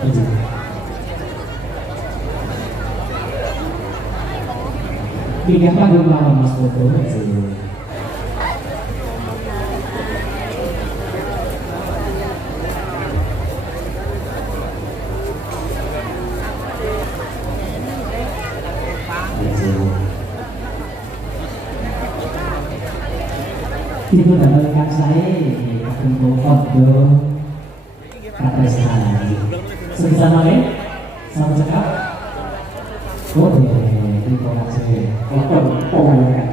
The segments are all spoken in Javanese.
Tiga panggung lawan Mas Bobo. Ibu dapatkan saya akan foto kata sekali sebisa mana sama cakap oh di kolam saya foto kan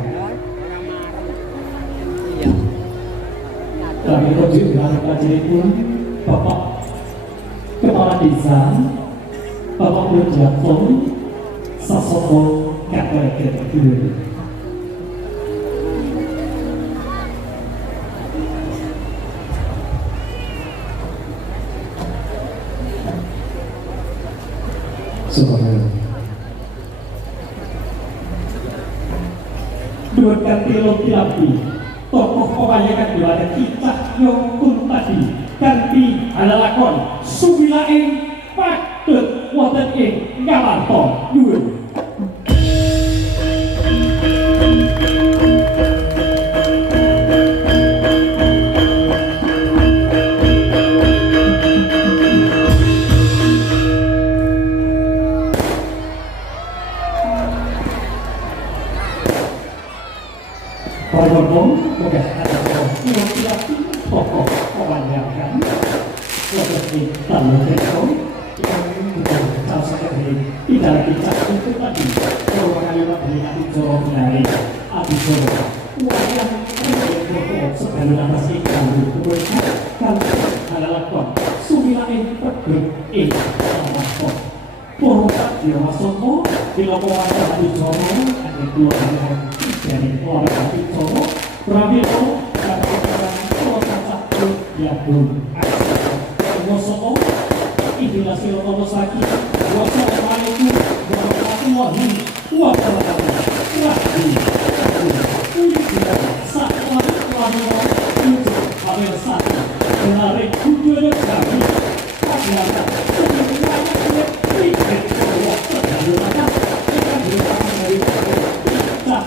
kami tuju dengan pelajari pun Bapak Kepala Desa Bapak Berjatun Sasoko Kakek Kedua dua ganti lopi-lopi tokoh kebanyakan diwada kita yongkun tadi ganti ada lakon sumilaing patut wonten ing ngalanto dua Pokok udah ada laki-laki pokok kebanyakan seperti tamu rekor yang bukan tahu sekali tidak dicap itu tadi kalau kali lagi nanti jorok dari abis jorok wayang pokok sebelum atas ikan itu kan adalah kok sumilain pergek sama kok pokok dia masuk di lapangan abis jorok ada keluar dari keluarga itu Pramilo dan kota satu ya belum Mosoko inilah silokono sakit wassalamualaikum warahmatullahi wabarakatuh ini tidak salah Pramilo itu hamil satu menarik kuda kami ternyata sebenarnya tidak bahwa ternyata kita berusaha dari kita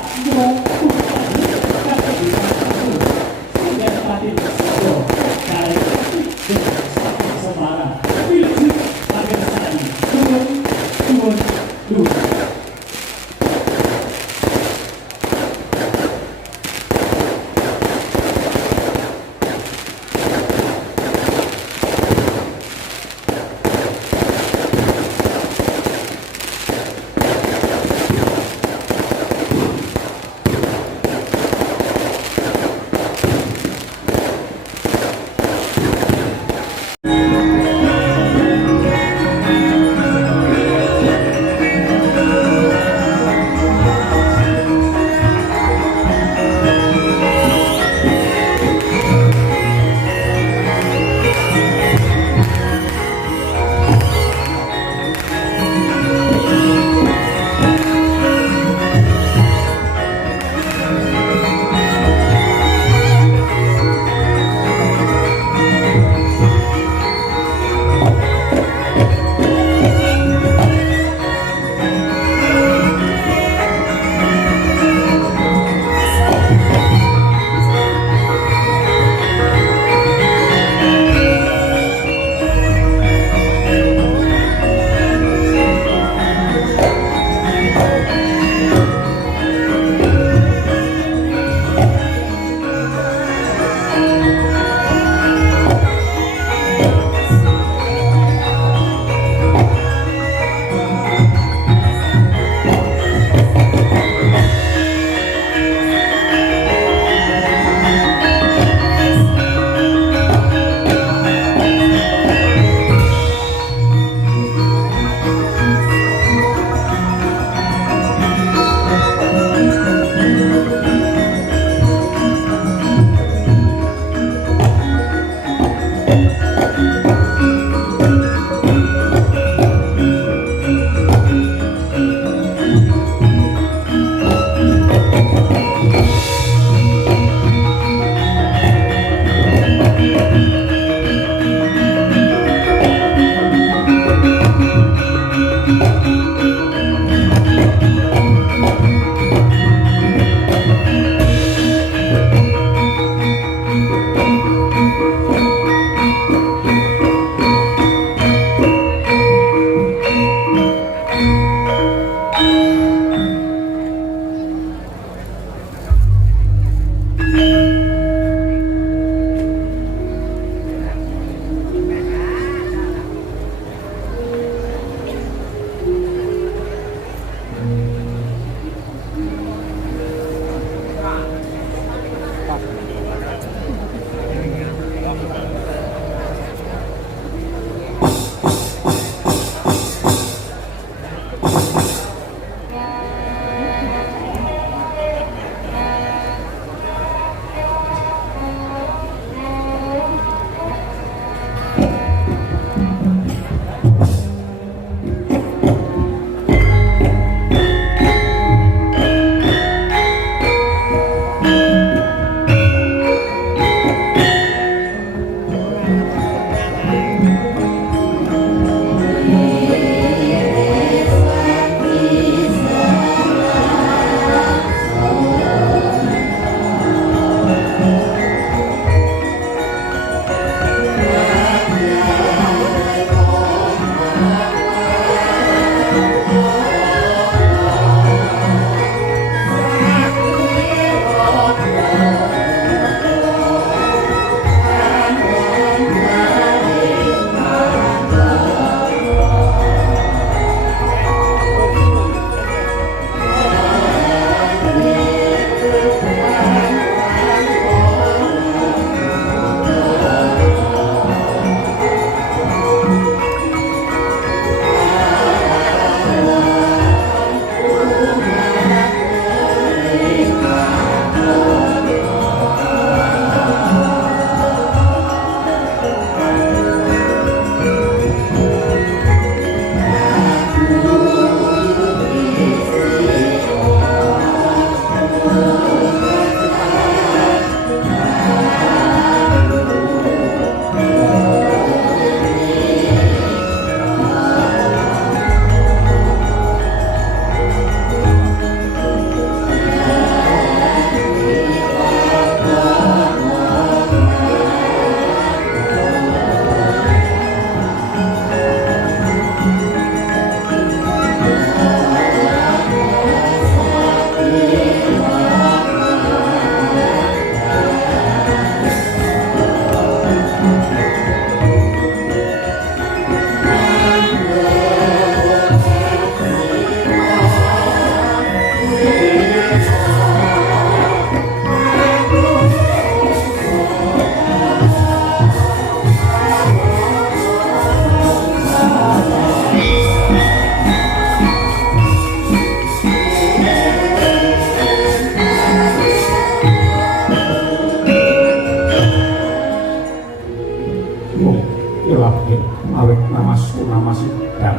nama sidang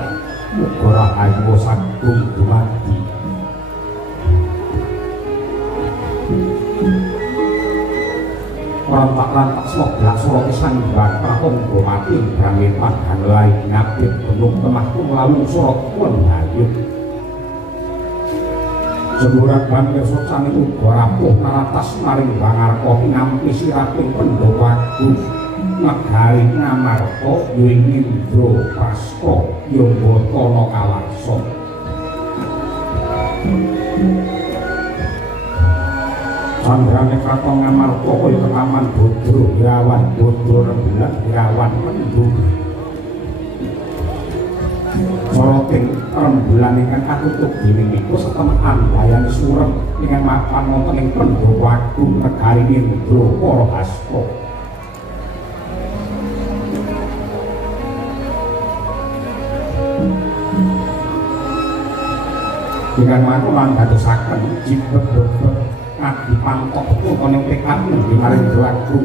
muga rahayu sagung dumadi rantak-rantak semoga solo kesanggan prahonggo mati berangin padang lain ngabit gunung temah kumlalu sorok pun hayut semburan banjir socan itu rapuh naratas maring bangar kopi ngampi siraping pendowaku negari ngamarko yuing indro prasko yombo tono kalakso sandrane kraton ngamarko koyo kekaman bodro irawan bodro rembulan irawan mendung soroting rembulan ingkang katutup dening iku setemekan bayani surem ingkang mapan wonten ing pendowaku negari indro para hasto dengan makulan dadosaken jibet-bebet adi pangkok koning tekad di maring doaku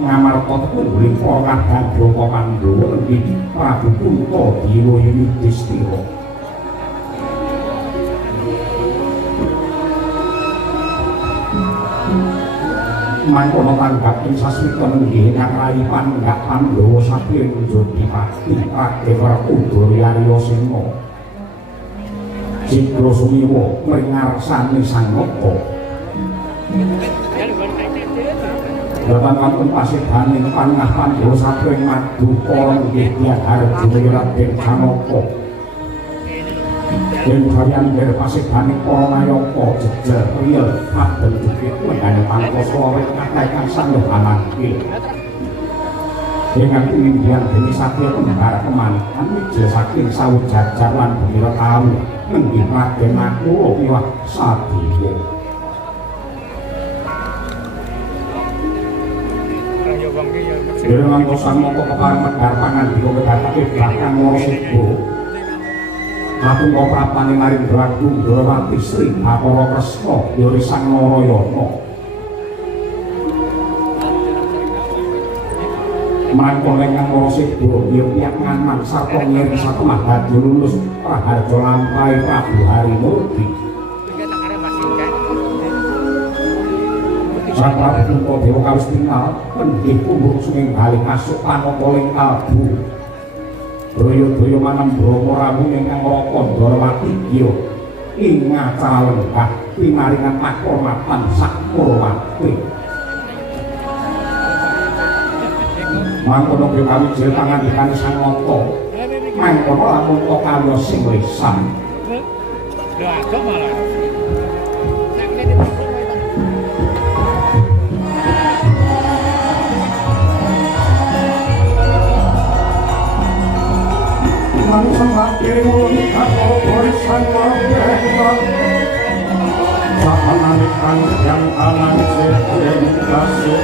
ngamarta tekun guling para Gandha Pandhawa ing Prabu Puntadewa Yudhistira mangkono tanggap ing sasmita nggih ngarai panggak Pandhawa saking Jodipati Raden Werkudara Sena Cikro Sumiwa mringarsani sang napa Bapak wonten pasedhaning panah Pandhawa saking Madukara nggih diharjo Raden Janaka ing kaliyan der pasedhaning para nayaka jejel riyel padel dikit wegane pangkoso awet akeh kang sandhanake dengan pimpinan dene satya kembar kemanikan wijil saking sawujajar lan bendera taun nenggih Raden Nakula miwah Sadewa Dereng angkosan mongko kepareng medhar pangandika kedhatake belakang Warasaba Atung koprapane maring Prabu Ndrawati Sri Bathara Kresna Yori Sang Narayana mangkon ingkang Warasaba ya piyak nganan sarta ngiri satemah dadi lulus praharja lampahe Prabu Harimurti Sang Prabu Puntadewa kawis tingal pendhih punggung suming bali kasuk panokoling kalbu Daya-daya manem Brama Ramu ingkang Raka Ndarawati ya ing acara lenggah pinaringan pakurmatan Sakrawati mangkono kaya kawijil pangandikan Sang Nata mangkono lamun kaya sing lisan lho agak malah Sang Dewi Kato Borisan Wabengkang Sahananikan yang anan sedeng kasih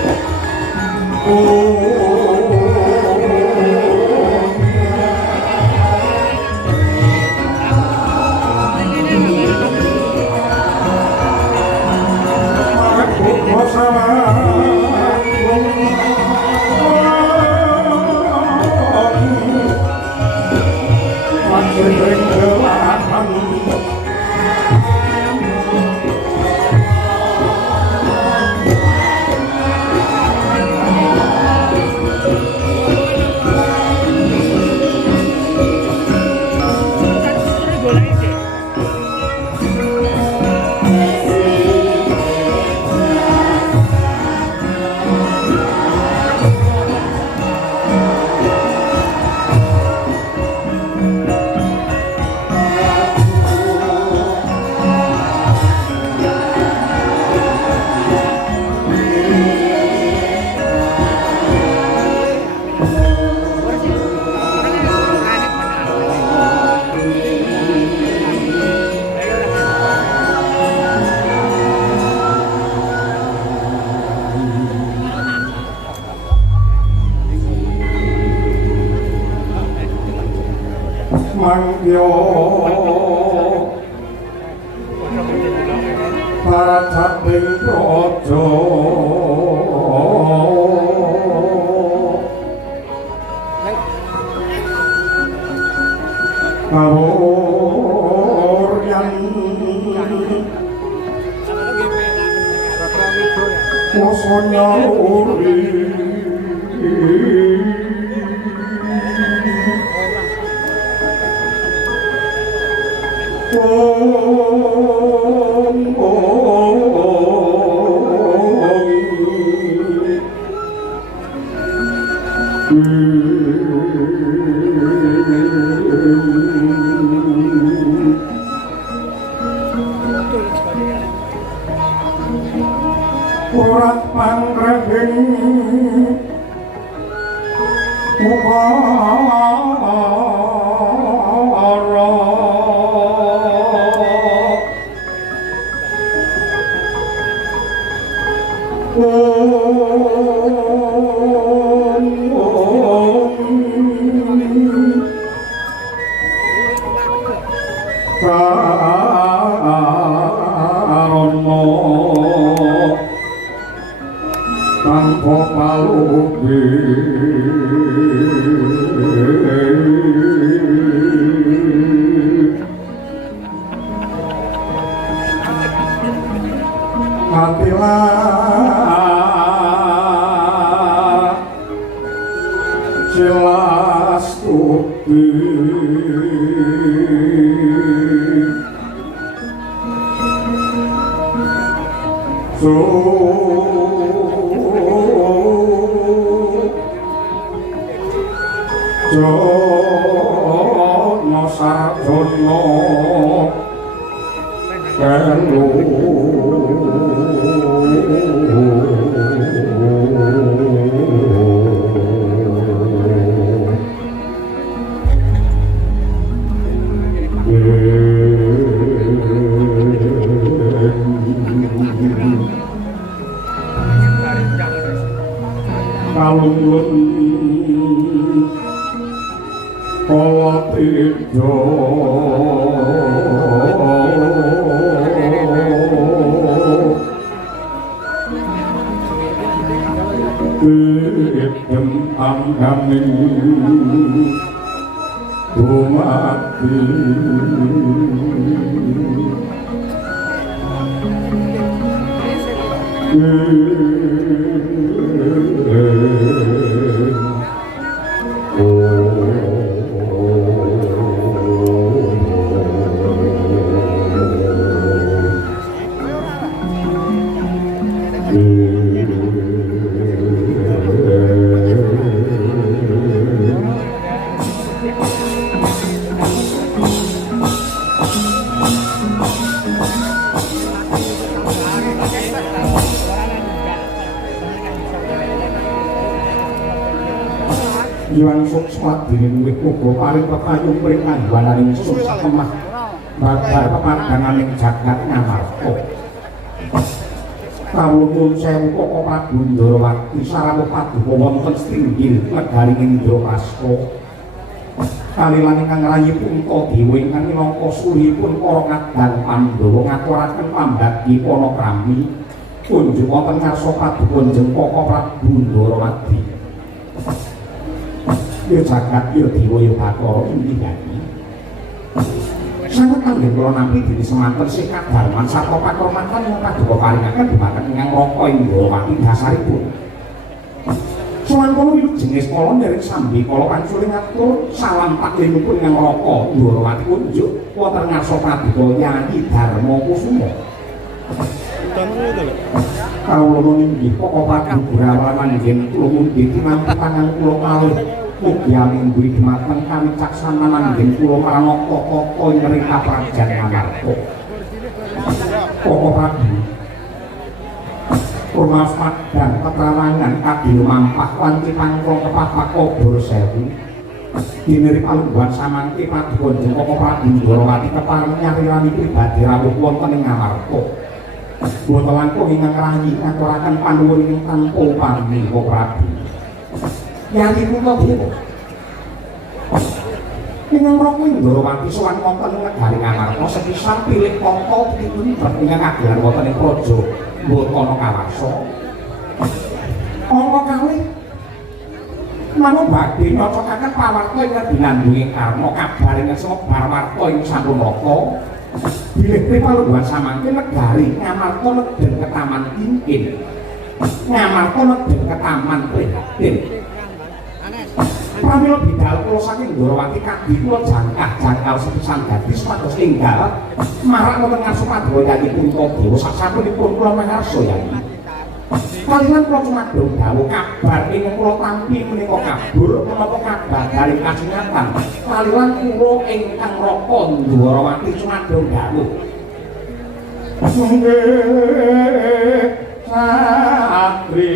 mangyo pacaping praja kawuryan wasana uri urat pangreging mukara karono tanpa palubi hatilah jelas tuti Jono sarjono kelu kalunggun kala tijo idem angganing dumati Iwan sukswat diri luwih uga paring pepayung pring kangwananing susah kemah babar pemandanganing jagat ngamarta kawulun sewu koko Prabu Ndarawati sarana paduka wonten Stringgil negari Indraprastha kalilan ingkang rayi punta dewa ingkang minangka suripun para kadang Pandhawa ngaturaken pambagi panakrami kunjuk wonten ngarsa paduka njeng koko Prabu Ndarawati ya jagat ya dewa ya bathara inggih gati sanget kangge kula nampi dene semanten sing kadharman sarta pakramaken yang paduka paringaken dumateng ingkang Raka Indrawati dasaripun sowan kula wilujeng kala nderek sambi kala pancuri ngatur salam paklinipun ingkang Raka Indrawati kunjuk wonten ngarsa paduka Yayi Darma Kusuma kawula inggih pokok Prabu Gurawala manjen kula mundhi tinampi pangan kula kalih mugi amin duwi dumateng kawicaksanan angging kula marang koko nyering kaprajan ngamarta pokok Prabu Purmasmat dan petrawangan kadil mampah wanci pangkong kepapak obor sewu diniri palungguan samangke paduka njeng koko Prabu Ndarawati keparing nyarirani pribadi rawuh wonten ing ngamarta boten langkung ingkang rayi ngaturaken panuwun ing tanpa upami koko Prabu Yayi kula piye? Ingkang Raka Indrawati sowan wonten negari Ngamarta sepisan pilih kota dipun ingkang kagelar wonten ing praja Mbotana Kawarsa. Angka kalih Namun badhe nyocokaken pawarta ingkang dinandungi karma kabar ingkang semebar warta ing sampun raka. Bilih pripalungguhan samangke negari ngamarta nedhen ketaman kinkin. Ngamarta nedhen ketaman prihatin. Pramila bidal kula saking Ndorowati kadhi kula jangkah sepisan dadi supados enggal marak wonten ngarsa Padwa Yayi Puntadewa sasampunipun kula mangarsa Yayi. Kaliyan kula cumadung dawuh kabar ingkang kula tampi menika kabur menapa kabar dari kasingatan. Kaliyan kula ingkang Raka Ndorowati cumadung dawuh. Nggih satri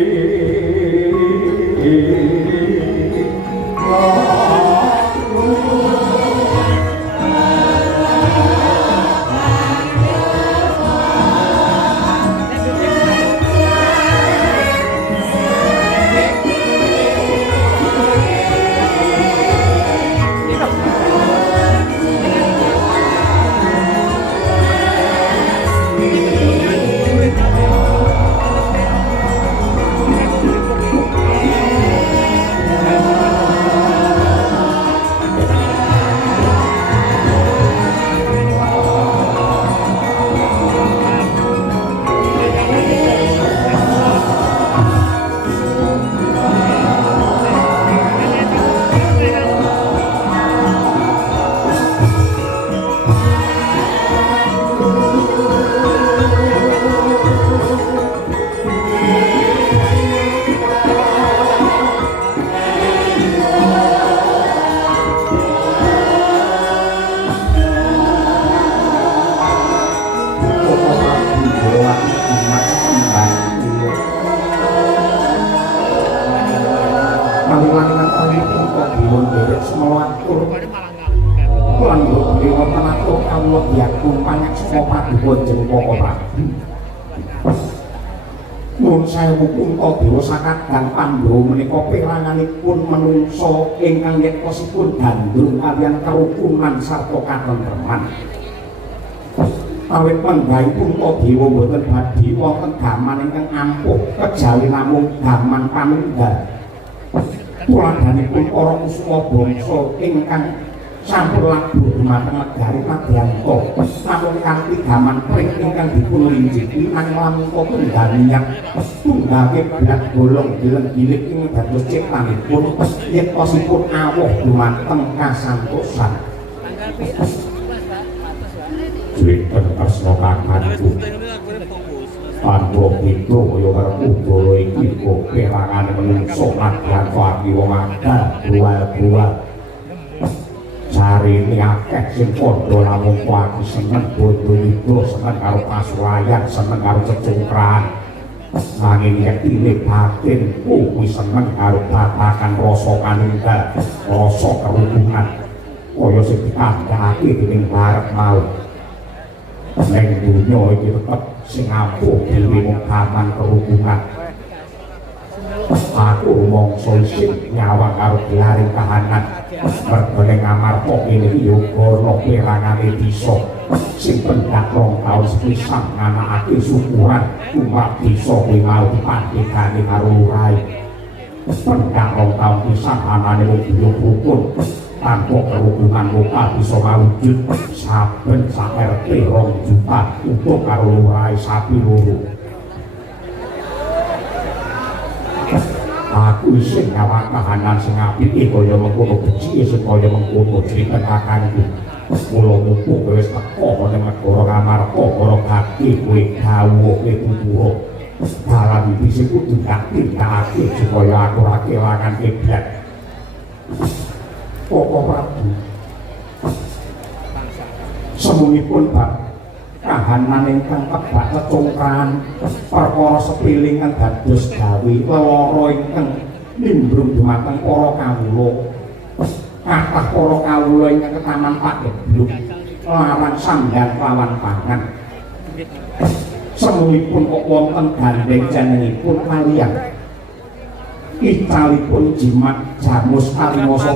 Sakadang Pandhawa menika peranganipun manungsa ingkang yektosipun gandrung kaliyan karukunan sarta katentreman. Awit panggaipun Puntadewa boten badhe wonten gaman ingkang ampuh kejawi namung gaman panunggal. Tuladhanipun para kusuma bangsa ingkang sampun labuh dhumateng negari Madyanto namung kanthi gaman pring ingkang dipun linjiki nang lamun tunggal minyak tunggake berat golong dileng-gilik ing dados ciptanipun yektosipun awoh dhumateng kasantosan. Dinten asma kakanku tanpa kita kaya karo udara iki kok perangane menungso Madyanto ati wong akeh bual-bual. Cari ini akeh sing padha namung kuwi seneng bodo itu seneng karo pasulayan seneng karo cecungkran nanging nek ini batin kuwi seneng karo batakan rasa kanunggal rasa kerukunan kaya sing dikandhakake dening barep mau ning dunya iki tetep sing ampuh dhewe mung gaman kerukunan. Aku mongso isih nyawang karo gelaring kahanan mergane ngamarta kene iki yoga ana perangane bisa sing pendak rong taun sepisan nganakake syukuran umat bisa kuwi mau dipandhegani karo lurahe pendak rong taun pisan anane wong rukun tanpa kerukunan lokal bisa mawujud saben sak-RT 2 juta untuk karo lurahe sapi loro. Aku isih nyawang kahanan sing apik kaya mengkono becike sing kaya mengkono critakanku. Mula mumpung wis teko ning negara Ngamarta para kaki kowe dawuhke tuturuk. Dalan iki sing kudu dikake supaya aku ora kelangan kiblat. Koko Prabu. Semunipun bab kahanan ingkang kebak cecungkran perkara sepiling kang dados gawe lara ingkang nimbrung dumateng para kawula kathah para kawula ingkang ketaman pagebluk larang sandang lawan pangan semunipun kok wonten gandeng jenengipun kaliyan icalipun jimat jamus kalimasa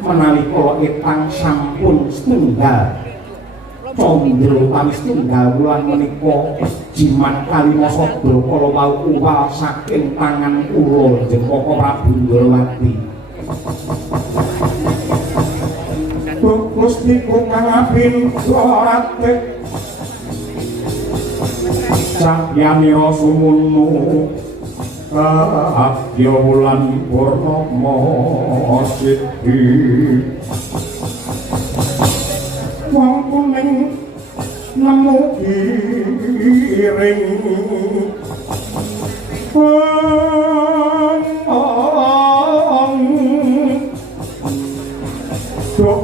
menawi kula etang sampun setunggal Condro utawi setunggal wulan menika jimat Kalimosada kala wau uwal saking tangan kula Jengkaka Prabu Ndrawati. Gusti kang abinda rate Sakyamira sumunu Abya wulan purnama sidhi wong kuning nemu giring Duk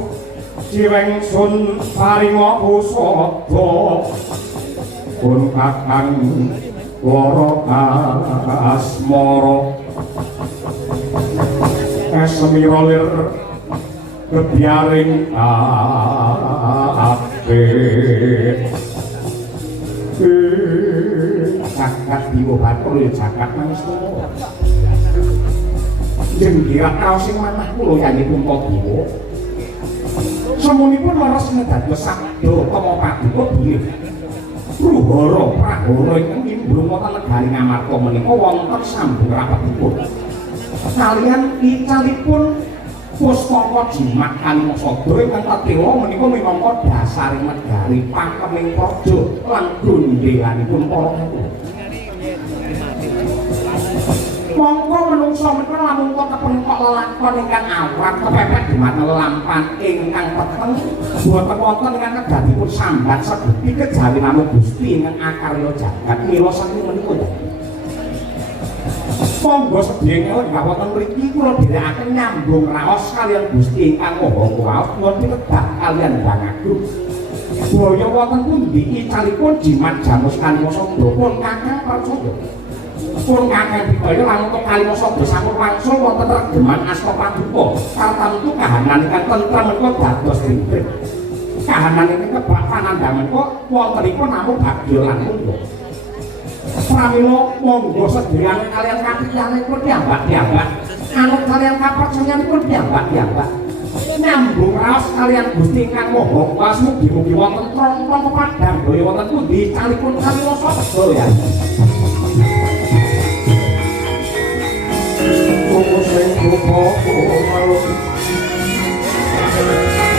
Ciweng sun paringa pusada pun kakang Wara asmara Semira lir kebiaring apik jagat diwa batur ya jagat nangis kula jenggira kaos sing manah kula yanyi Puntadewa semunipun leres dados sabda Tama Paduka bilih Ruhara Prahara ingkang nimbrung wonten negari Ngamarta menika wonten sambung rapetipun kaliyan icalipun Pustaka Jimat Kalimosada ingkang kadewa menika minangka dasaring negari pakeming praja lan gondhelanipun para kula. Monggo menungsa menika lamun kepengkok lelakon ingkang awrat kepepet dumateng lampan ingkang peteng boten wonten ingkang kedadipun sambat sedepi kejawi namung Gusti ingkang akarya jagat mila saking menika. Monggo sedaya nggih wonten mriki kula dherekaken nyambung raos kaliyan Gusti ingkang Maha Kuwasa nuwun pitedah kaliyan Hyang Agung. Boyo wonten pundi icalipun Jimat Jamus Kalimosada pun kakang percaya. Pun kakang bidaya lamun Kalimosada sampun wangsul wonten regeman Asta Paduka. Tartamtu kahanan ingkang tentrem menika dados ringkih. Kahanan ingkang kebak panandhamen kok wontenipun namung bagya lan mundha. Pramila monggo sedherek kalian kapitalanipun piyambak-piyambak anut kalian kapercayanipun piyambak-piyambak nyambung raos kalian Gusti ingkang Maha Kuwasa mugi-mugi wonten trongkong pepadang daya wonten pundi calipun Kalimosada ya sing rupa maluk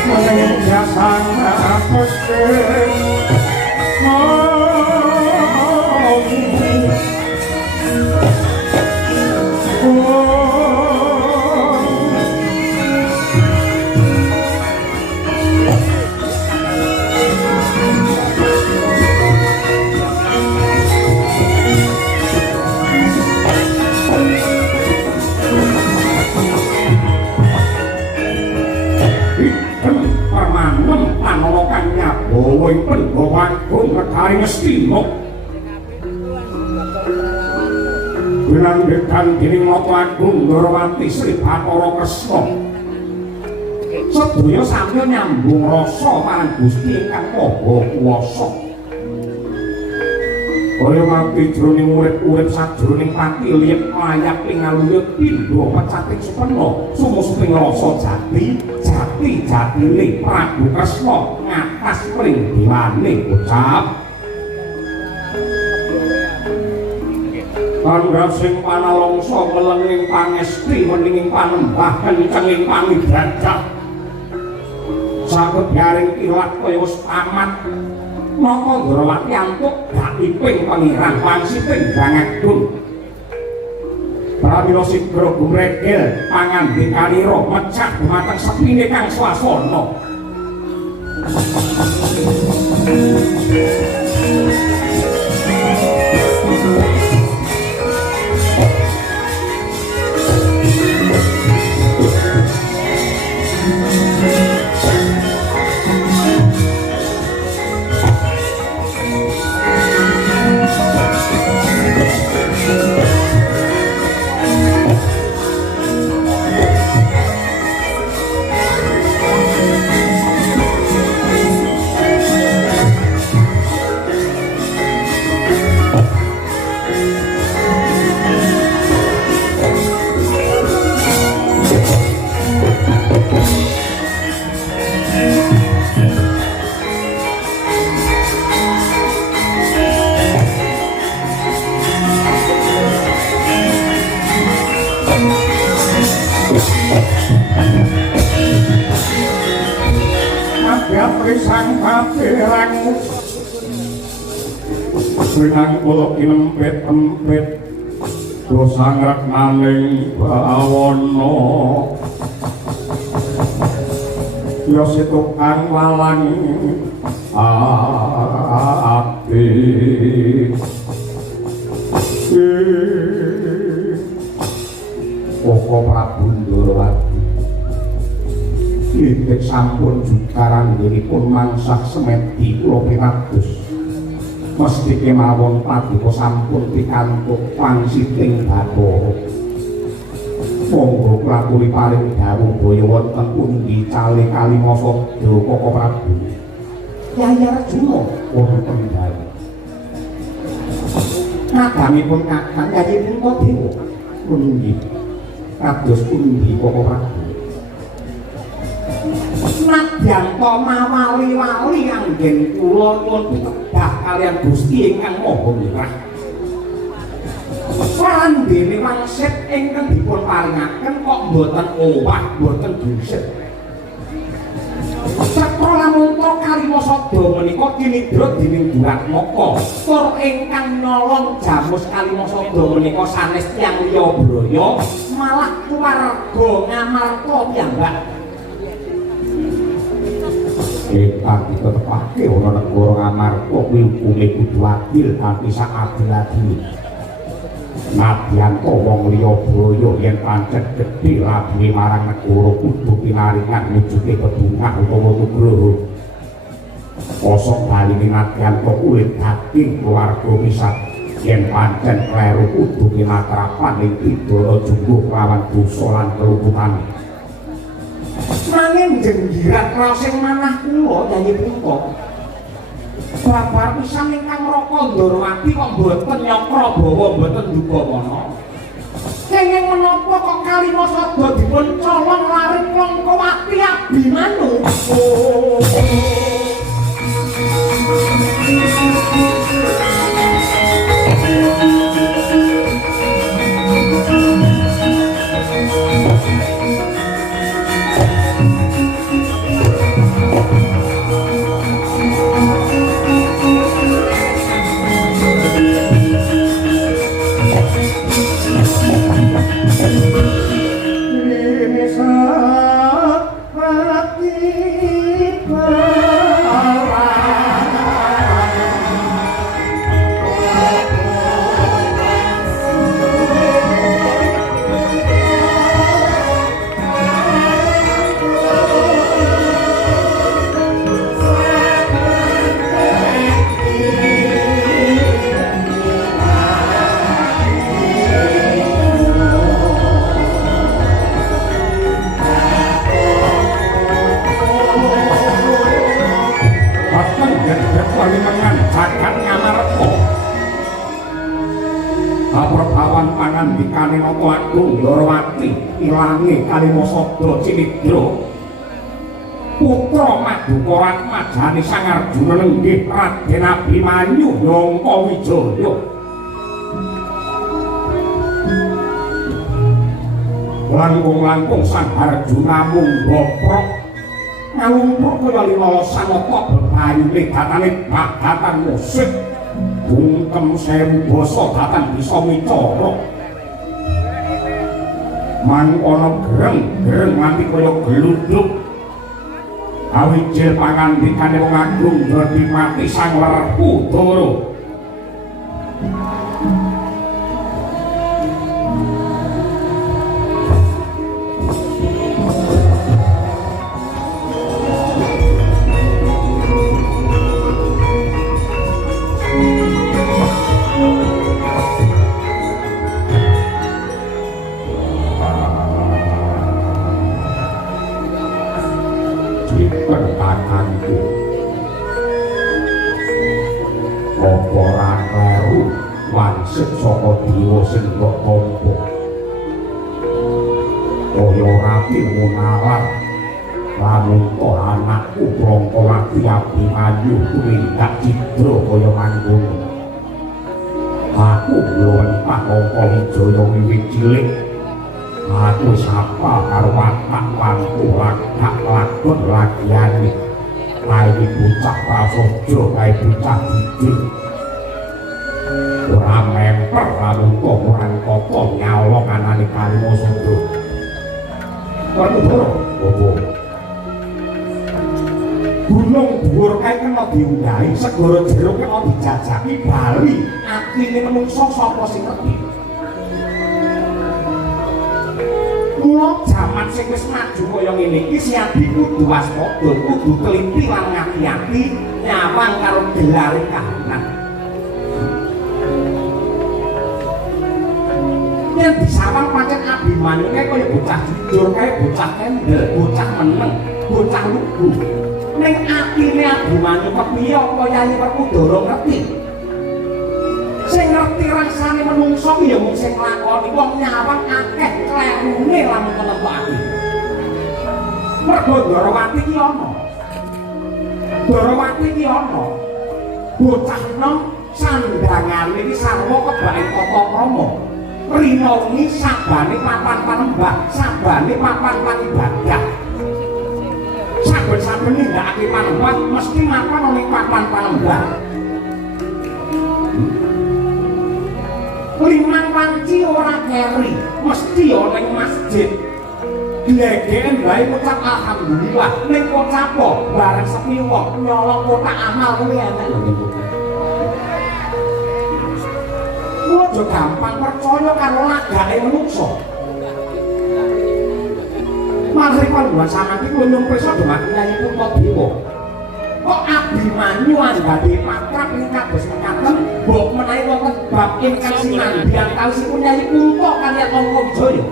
meneng jasana pesek Woi penggawang kong negari Ngastina bilang dekan kini Loto Agung Ndrawati Sri Bathara Kresna sedaya sambil nyambung rasa marang Gusti ingkang Maha Kuwasa kaya mati jroning urip-urip sajroning pati liyep layak pingaluyut pindha pecating supena sumusuping rasa jati-jatine Prabu Kresna ngatas pring diwane ucap Tanggap sing panalongso melenging pangesti meninging panembah kencenging panidrajat saged garing kilat kaya wis amat napa Ndrawati antuk gak iping pengirang wangsiping Hyang Agung pramila sigra gumregel pangandikanira mecak dumateng sepine kang swasana pisang kapirang Pinang kula kinempet-empet dosa ngrak maning bawana ya situkang walang ati Koko Prabu Ndorowati Lidik sampun jukaran dipun mangsah semedi kula pinados mesti kemawon paduka sampun pikantuk pangsiting Bathara monggo kula paring dawuh baya wonten pundi cale Kalimasada Koko Prabu Yaya Arjuna wonten dawuh Kadangipun kakang yayipun Dewa pundi kados pundi Koko Prabu Nadyan to mawali-wali anggen kula nyuwun pitedah kaliyan Gusti ingkang Maha Mirah. Pandene wangsit ingkang dipun paringaken kok mboten owah, mboten buset. Cakra lamun to Kalimasada menika kinidra dening Duratmaka. Tur ingkang nyolong jamus Kalimasada menika sanes tiyang liya braya malah keluarga Ngamarta piyambak. Ingkang ditetepake ana negara Ngamarta kuwi hukume kudu adil kanthi sak adil-adile. Nadyan to wong liya braya yen pancen gedhe labine marang negara kudu pinaringan mujude pedungah utawa nugroho. Kosok baline Nadyan to kulit daging keluarga misat yen pancen kleru kudu pinatrapan ing pidana jungguh lawan dosa lan keluputane. Nanging jenggirat rasing manah kula Yayi punika babar pisan ingkang Raka Ndorowati kok mboten nyakra bawa mboten duka mana kenging menapa kok Kalimasada dipun colong laring Langkawati Abimanyu pangandikane Nata Agung Ndorowati ilange Kalimasada Cinidra putra Madukara Majane Sang Arjuna nenggih Raden Abimanyu Nyangka Wijaya langkung-langkung Sang Arjuna mung boprok ngalumpruk kaya lila sanata bebayune datane bagatan musik bungkem sewu basa datan bisa micara mangkono gereng-gereng nganti kaya gluduk awijil pangandikane wong agung dadi mati Sang Werkudara pertahanku apa ora kleru wangsit saka dewa sing mbok tampa kaya rapi munalar lamun to anakku Langkawati Abimanyu tumindak cidra kaya mangkono aku luwih Langka Wijaya wiwit cilik aku sapa karo watak lan lakon lakon lagiyane rayi bocah prasaja kae bocah jujur ora memper ramungka ora koko nyawang anane Kalimasada Prabu Bobo gunung dhuwur kae kena diundhahi segara jero kena dijajaki bali atine menungso sapa sing ngerti kula jaman sing wis maju kaya ngene iki siadi kudu waspada kudu teliti lan ngati-ati nyawang karo gelare kahanan yen disawang pancen Abimanyu kae kaya bocah jujur kae bocah kendel bocah meneng bocah lugu ning atine Abimanyu kepiye apa Yayi Werkudara ngerti sing ngerti rasane menungso ya mung sing lakoni wong nyawang akeh klerune lamun kelebake mergo Darawati ki ana Darawati ki ana bocah nom sandangane iki sarwa kebake tata krama rina wengi sabane papan panembah sabane papan panibadah saben-saben nindakake panembah mesti mapan ana ning papan panembah limang panci ora keri mesti ana ning masjid glegeken bae ngucap alhamdulillah ning kocap bareng sepi wong nyolong kotak amal kuwi enak aja gampang percaya karo lagane menungso Mari panduan sampeyan iki kula nyumpes dhumateng Yayi Puntadewa kok Abimanyu andhane pakrap ing kados mekaten mbok menawi wonten bab ingkang sinambian kalisipun Yayi Punta kaliyan Angka Wijaya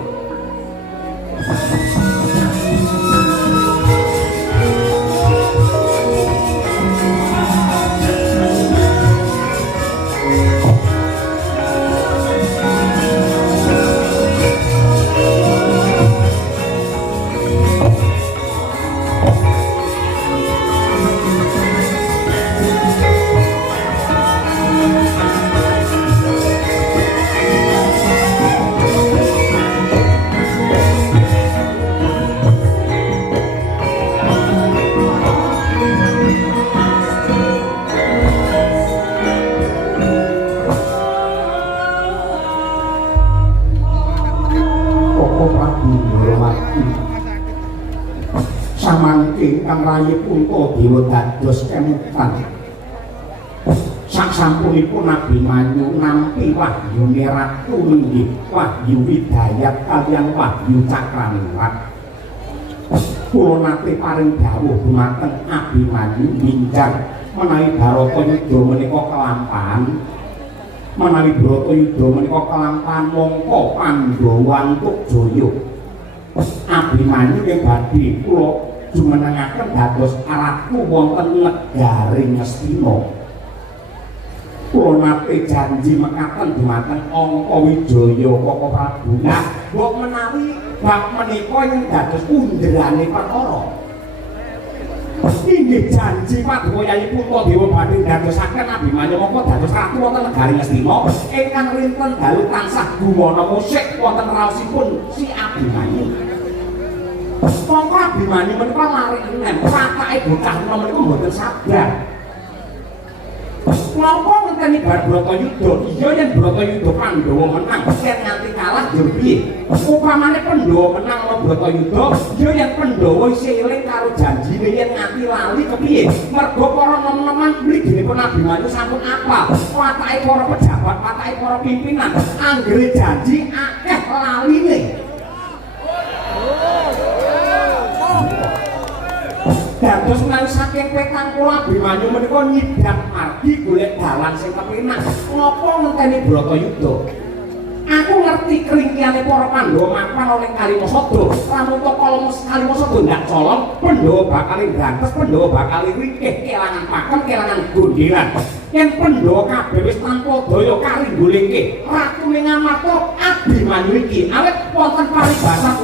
ingkang rayi Puntadewa dados kemutan saksampunipun Abimanyu nampi wahyune ratu inggih Wahyu Widayat kaliyan Wahyu Cakraningrat kula nate paring dawuh dhumateng Abimanyu binjang menawi Bharatayuda menika kelampahan menawi Bharatayuda menika kelampahan mongko Pandhawa antuk jaya Abimanyu ing badhe kula jumenengaken dados aratku wonten negari Ngastina kula nate janji mekaten dhumateng Angka Wijaya Koko Prabu nah mbok menawi bab menika ing dados underane perkara inggih janji Paduka Yayi Puntadewa badhe dadosaken Abimanyu mongko dados ratu wonten negari Ngastina ingkang rinten dalu tansah gumana musik wonten raosipun si Abimanyu mongko Abimanyu menika lari enem patake bocah nom menika mboten sabar mongko ngenteni bar Bratayuda iya yen Bratayuda Pandhawa menang yen nganti kalah yo piye upamane Pandhawa menang ana Bratayuda iya yen Pandhawa isih eling karo janjine yen nganti lali kepiye mergo para nom-noman mliginipun Abimanyu sampun apal patake para pejabat patake para pimpinan anggere janji akeh laline dados menawi saking petang kula Abimanyu menika nyidhak margi golek dalan sing kepenak ngopo ngenteni Bratayuda aku ngerti keringkiane para Pandhawa mapan oleh Kalimasada lamun to Kalimasada ndak colong Pandhawa bakal nggantes Pandhawa bakal rikih kelangan pakem kelangan gondelan yen Pandhawa kabeh wis tanpa daya karinggulingke ratune Ngamarta Abimanyu iki awet wonten paribasan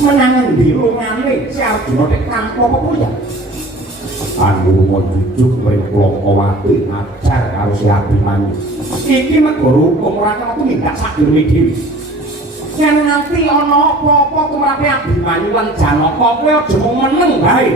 menangan di lungane si Arjuna nek tanpa apa ya Pandurma jujuk Rempokowati ngajar karo si Abimanyu iki negara hukum ora kena tumindak sadurunge dhewe yen nganti ana apa-apa tumrape Abimanyu lan Janaka kowe aja mung meneng bae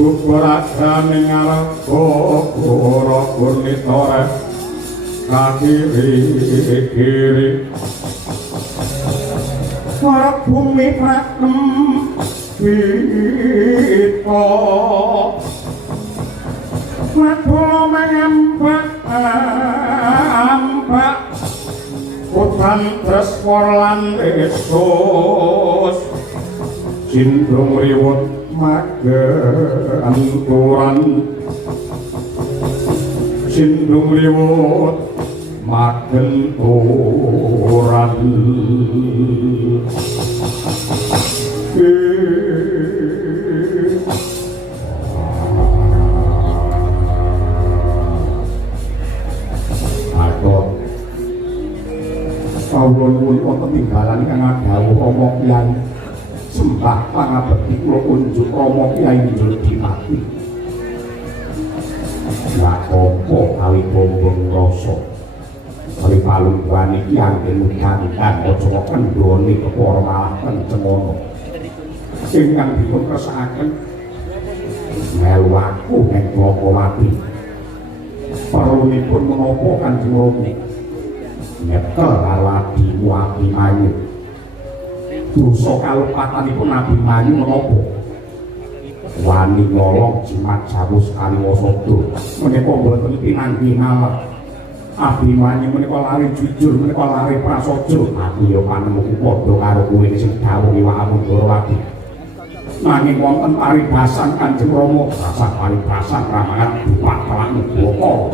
Bukuragane ngarepko ora gurnitore kakiri-kiri ora bumi pratem pito matula manyambak ambak utan treswor lan esus sindung riwut magenturan sindung riwut magenturan atur kawula nuwun wonten tinggalan kang adhawuh Rama Kyai sembah pangabekti kula unjuk Rama Kyai Jodimati Wakopo kawi bombong rasa kawi palungguhan iki anggen mudah-mudahan aja kendhone kepara malah kencengono ingkang dipun kersakaken melu aku ing Glokowati perlunipun menapa Kanjeng Rama nyekel karo adimu Abimanyu dosa kalupatanipun Abimanyu menapa wani nyolong jimat Jawus Kaliwosada menika boten pinanggi ngalah Abimanyu menika lari jujur menika lari prasaja aku ya panemuku padha karo kowe sing dawuh iwakmu Ndrawati nanging wonten paribasan Kanjeng Rama rasa paribasan ramangan bupat pelak Boko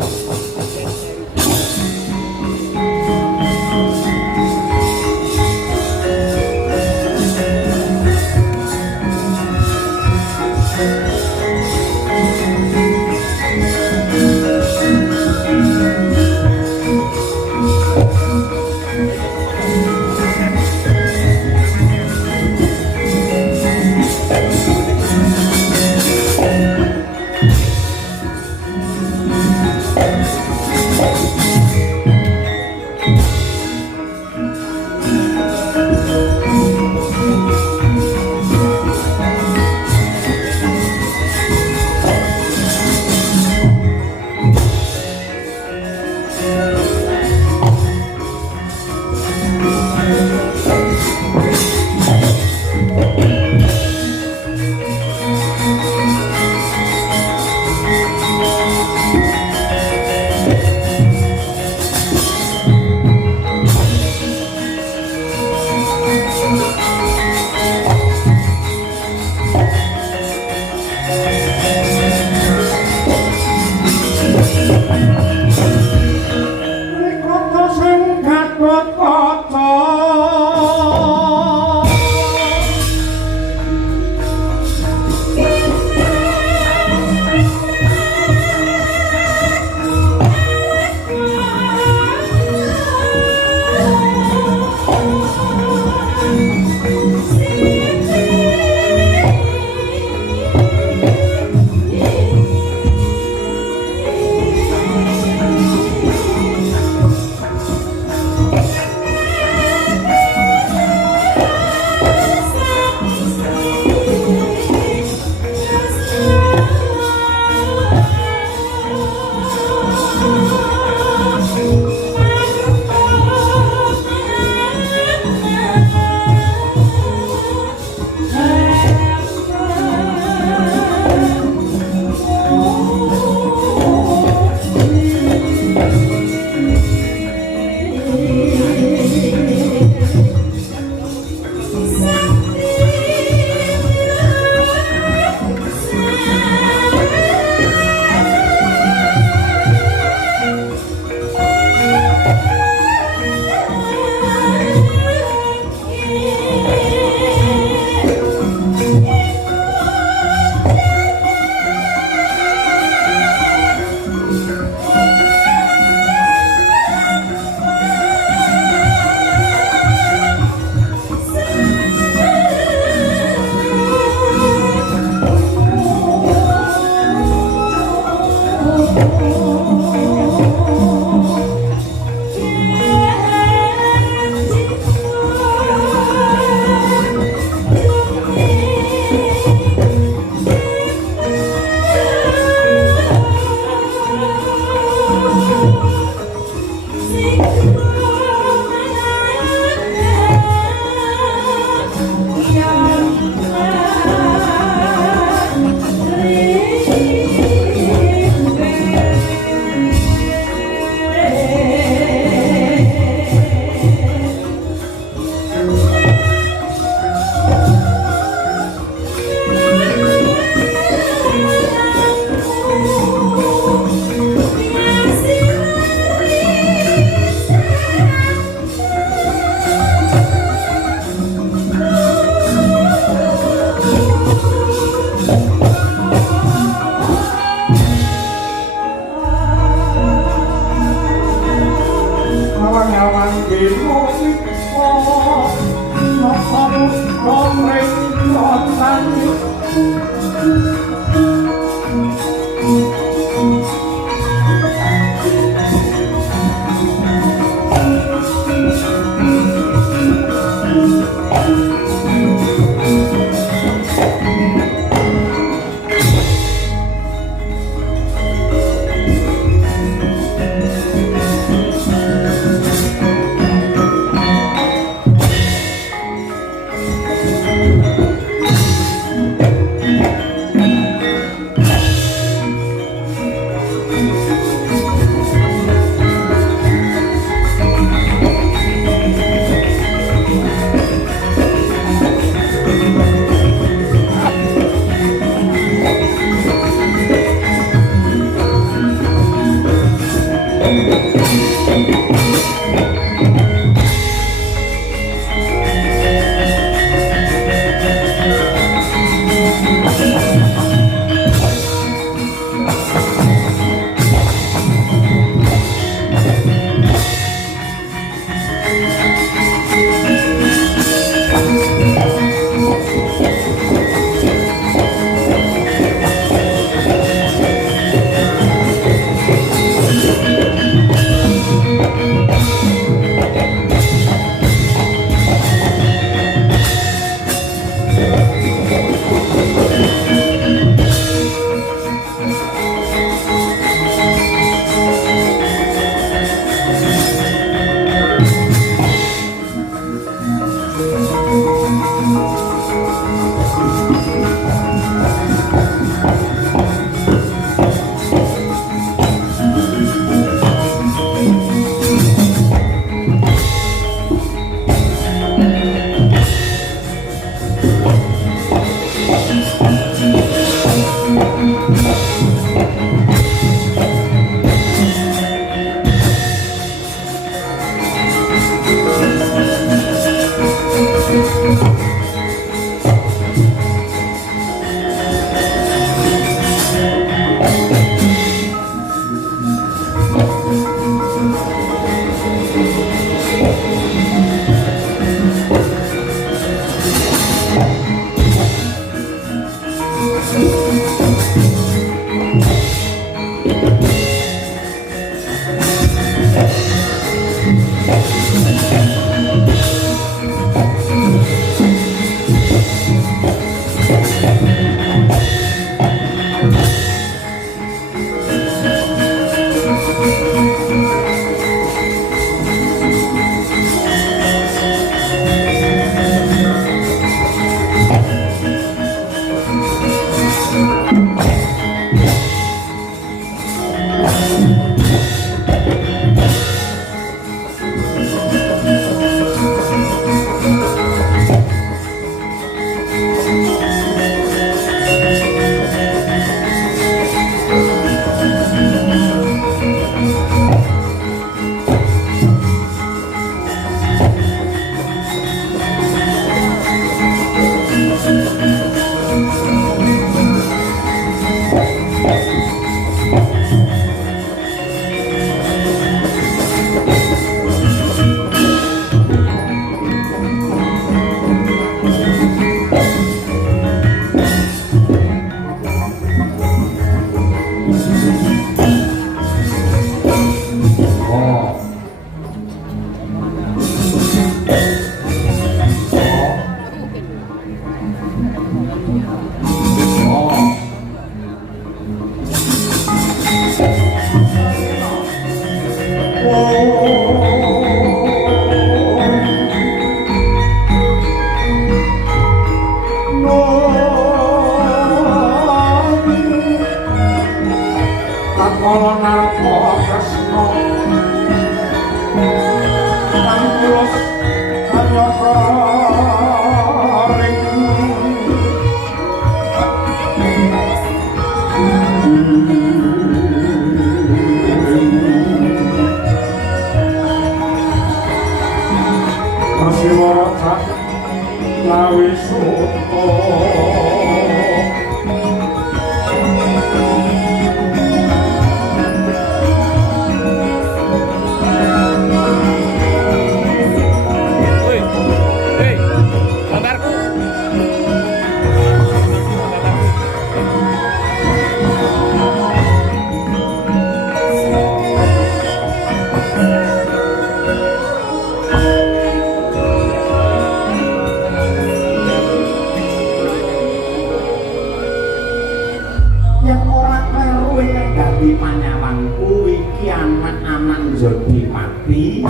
Anjadi mati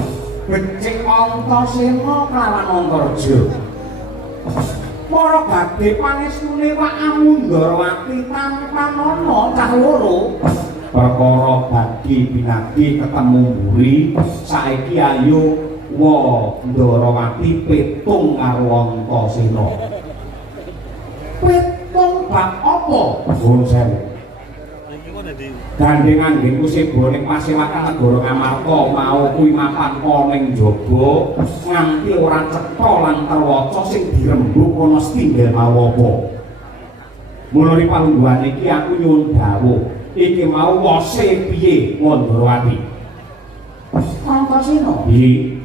becik Antasena kelawan Antarja. Para badhe pangestune Wak Amundharawati tanpa ana cah loro. Perkara badhe binagi ketemu mburi saiki ayo Wandarawati petung karo Antasena. Petung bab apa? Nuwun sewu. Gandengan nggih kuseba ning pasewakan negara Ngamarta mau kuwi mapan ana ning jaba nganti ora cetha lan terwaca sing dirembug ana setindel mau apa. Mulane palungguhan iki aku nyuwun dawuh, iki mau wose piye Wandarawati? Antasena. Piye?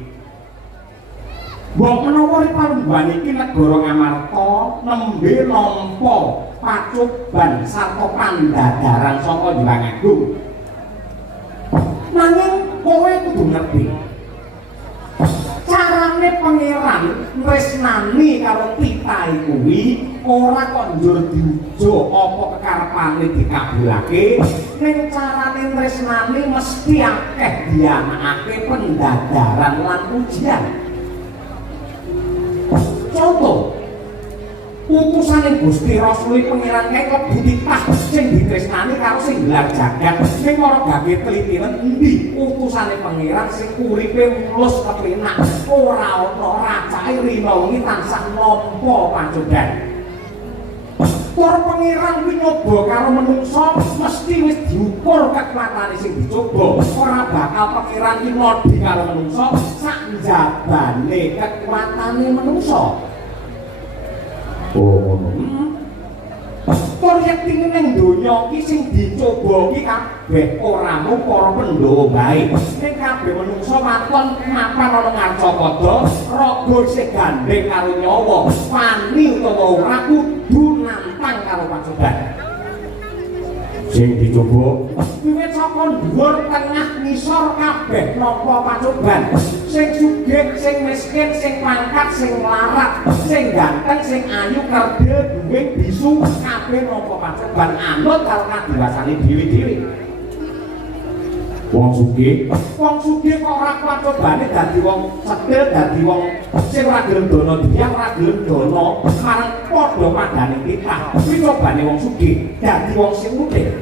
Mbok menawa palungguhan iki negara Ngamarta nembe nampa pacoban sarta pandhadharan saka Hyang Agung. Nanging kowe kudu ngerti. Carane pangeran tresnani karo titahe kuwi ora kok njur diujo apa kekarepane dikabulake, ning carane tresnani mesti akeh dianakake pendhadharan lan ujian. Contoh utusane Gusti Rasul pangeran kae klebu titah sing ditresnani karo sing gelar jagat ning ora gawe telitiren endi utusane pangeran sing uripe mulus kepenak ora ana racake rina wengi tansah nampa pacoban. Para pangeran kuwi nyoba karo menungsa mesti wis diukur kekuatane sing dicoba. Ora bakal pangeran iki nodi karo menungsa sak njabane kekuatane menungsa. Oh ngono. Proyek ning donya iki sing dicoba iki kabeh ora mung para Pandhawa bae. Ning kabeh manungsa waton mapan ana Ngarcapada, raga sing gandeng karo nyawa, wani utawa ora kudu nantang karo pacoban. Sing dicoba wiwit saka dhuwur tengah ngisor kabeh nampa pacoban. Sing sugih, sing miskin, sing pangkat, sing larat, sing ganteng, sing ayu, kerja, duwe, bisu, kabeh nampa pacoban anut karo kadiwasane dhewe-dhewe. Wong sugih kok ora pacobane dadi wong cetil, dadi wong sing ora gelem dono diam, ora gelem dono marang padha padane titah. Kuwi cobane wong sugih dadi wong sing mudhik.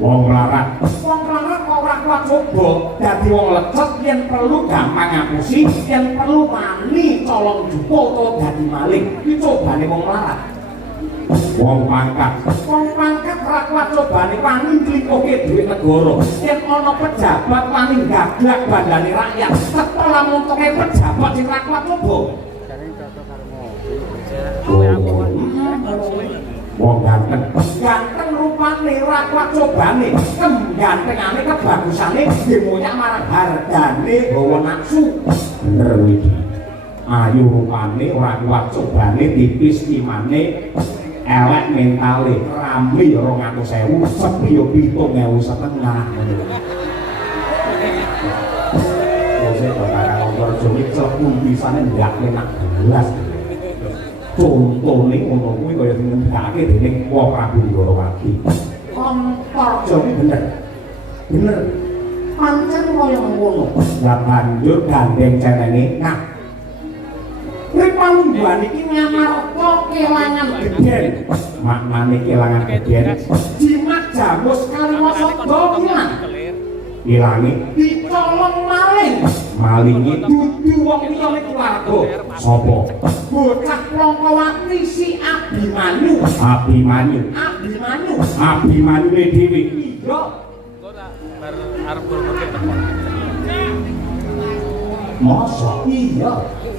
Wong larat kok ora kuat coba dadi wong lecet yen perlu gampang ngapusi, yen perlu wani colong jupo utawa dadi maling. Iki cobane wong larat. Wong pangkat ora kuat cobane wani nglikoke dhuwit negara. Yen ana pejabat wani gaglak bandane rakyat, tetep lamun toke pejabat sing ora kuat coba. Wong ganteng rupane ora kuat cobane, kegantengane kebagusane demonya marang hargane bawa nafsu. Bener iki. Ayu rupane ora kuat cobane, tipis imane, elek mentale, rami 200.000, sepi 7.500. Wong bakal ngono jane clepung pisane ndak enak belas. Contone ngono kuwi kaya dingendake dening Wong Prabu Ndarawati. Antarja iki bener. Pancen kaya ngono. Lah banjur gandeng cenenge. Nah. Ripalungguhan iki Ngamarta kelangan gedhen. Maknane kelangan gedhen. Jimat jamus kaliwasa dominan. Ilange dicolong maling. Malinge dudu wong liya ning keluarga. Sapa? Bocah Plongkowati si Abimanyu. Abimanyu dhewe. Iya. Arep berpikir tekan. Masa iya.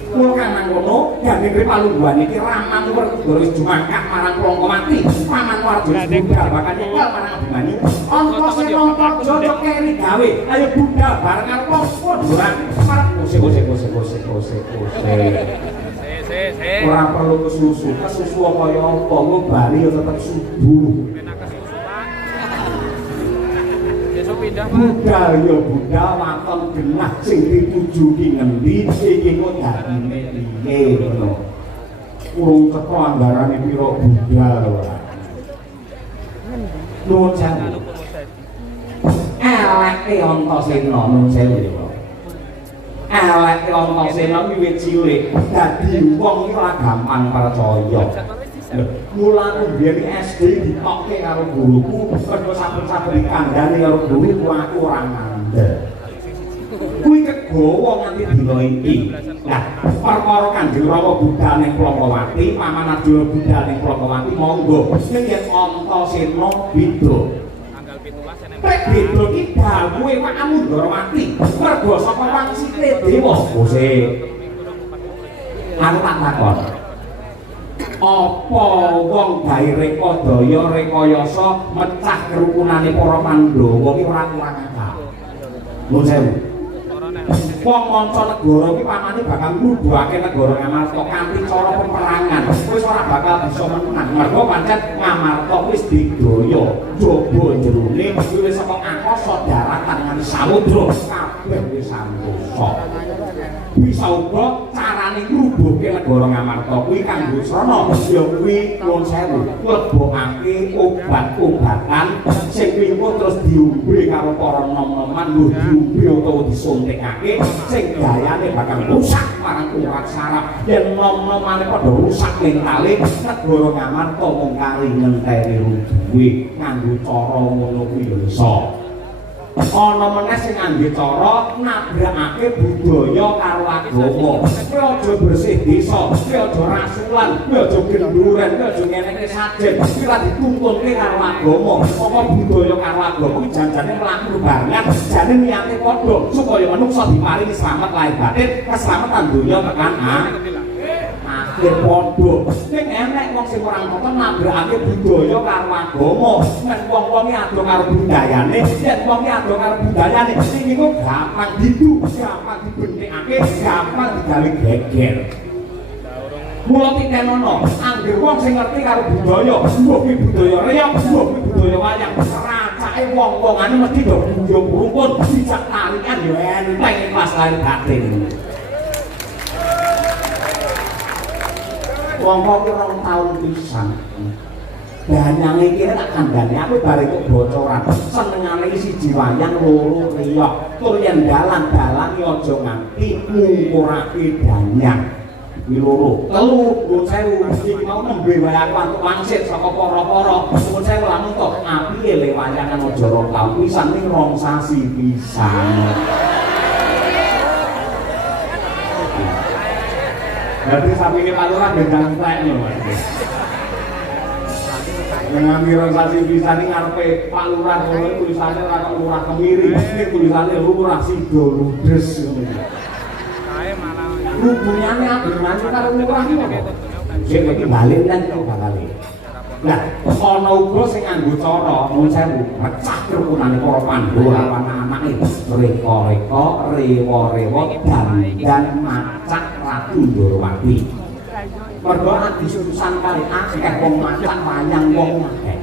Kula kan ngono, gandeng Ripalungguhan iki raman Werkudara wis jumangkak marang Plongkowati. Paman Warjuna budal bakal nyekel marang Abimanyu. Antasena Antarja keri gawe. Ayo budal bareng karo Pandhawa. Marang kose. Ora perlu kesusu kaya apa ngobani ya tetep subuh. Budal ya budal waton genah sing dituju ki ngendi iki kok dadine piye ngono. Urung teko anggarane pira budal ora. Nuwun sewu. eleke Antasena nun sewu eleke Antasena wiwit cilik dadi wong iki ora gampang percaya. Mula biyen SD ditokke karo guruku mergo saben-saben kandhane karo guruku aku ora ngandel. Kuwi kegowo nganti dina iki. Lah, perkara Kanjeng Rama budal ning Plokowati, Paman Arjuna budal ning Plokowati monggo. Ning yen Antasena beda. Rek beda iki dawuhe Pak Amundharawati. Mergo saka wangsite dewa. Ose. Aku tak takon. Apa wong gawe rekodaya rekayasa mecah kerukunane para Pandhawa ki ora kurang akal. Nuwun sewu. Wong manca negara iki pamane bakal ngrubuhake negara Ngamarta kanthi cara peperangan. Wis ora bakal bisa menang. Mergo pancen Ngamarta wis digaya, jaba jerone wis saka akasa daratan nganti samudra kabeh wis santosa. Bisa uga carane ngrubuhke negara Ngamarta kuwi kanggo srana ya kuwi nuwun sewu lebokake obat-obatan sing mingko terus diombe karo para nom-noman lho diombe utawa disuntikake sing gayane bakal rusak marang urat saraf yen nom-nomane padha rusak mentale negara Ngamarta mung kari ngenteni duwe nganggo cara ngono kuwi ya iso. Ana meneh sing ngangge cara nabrakake budaya karo agama. Kowe aja bersih desa, kowe aja rasulan, kowe aja genduren, kowe aja ngeneke sajen. Kowe ora dituntunke karo agama. Apa budaya karo agama kuwi janjane mlaku barengan, jane niate padha supaya manungsa diparingi slamet lahir batin, keselamatan donya tekan akhir padha. Ning enek wong sing ora ngoten nabrakake budaya karo agama. Nek wong-wonge ado karo budayane, yen wonge ado karo budayane, sing iku gampang didu, gampang dibentekake, gampang digawe geger. Mula titenono, anggere wong sing ngerti karo budaya, mbuh kuwi budaya reog, mbuh kuwi budaya wayang, racake wong-wongane mesti do bunjung rumpun, dijak tarikan yo enteng pas lahir batin. Wong-wong ki rong taun pisan. Danyang iki tak kandhane aku bare kok bocoran. Senengane siji wayang loro riyok. Tur yen dalan-dalan ki aja nganti ngungkurake danyang. Iki loro. Telu nuwun sewu iki mau nembe wayang wantuk wangsit saka para-para. Nuwun sewu lamun to apike le wayangan aja rong taun pisan ning rong sasi pisan. Berarti sapi ini Pak Lurah gendang tek lho Mas. Dengan mironsasi bisa nih ngarepe Pak Lurah ngono tulisane ora kok Lurah Kemiri, iki tulisane Lurah Sido Ludes ngono. Kae malah hubungane ademanku karo Lurah iki apa? Sing iki balik lan kok bakale. Lah, ana uga sing nganggo cara nuwun sewu, mecah kerukunane para Pandhawa anak-anake, reka-reka, rewa-rewa dan macak Ratu Ndorowati. Mergo adisusan kali akeh wong macak wayang wong akeh.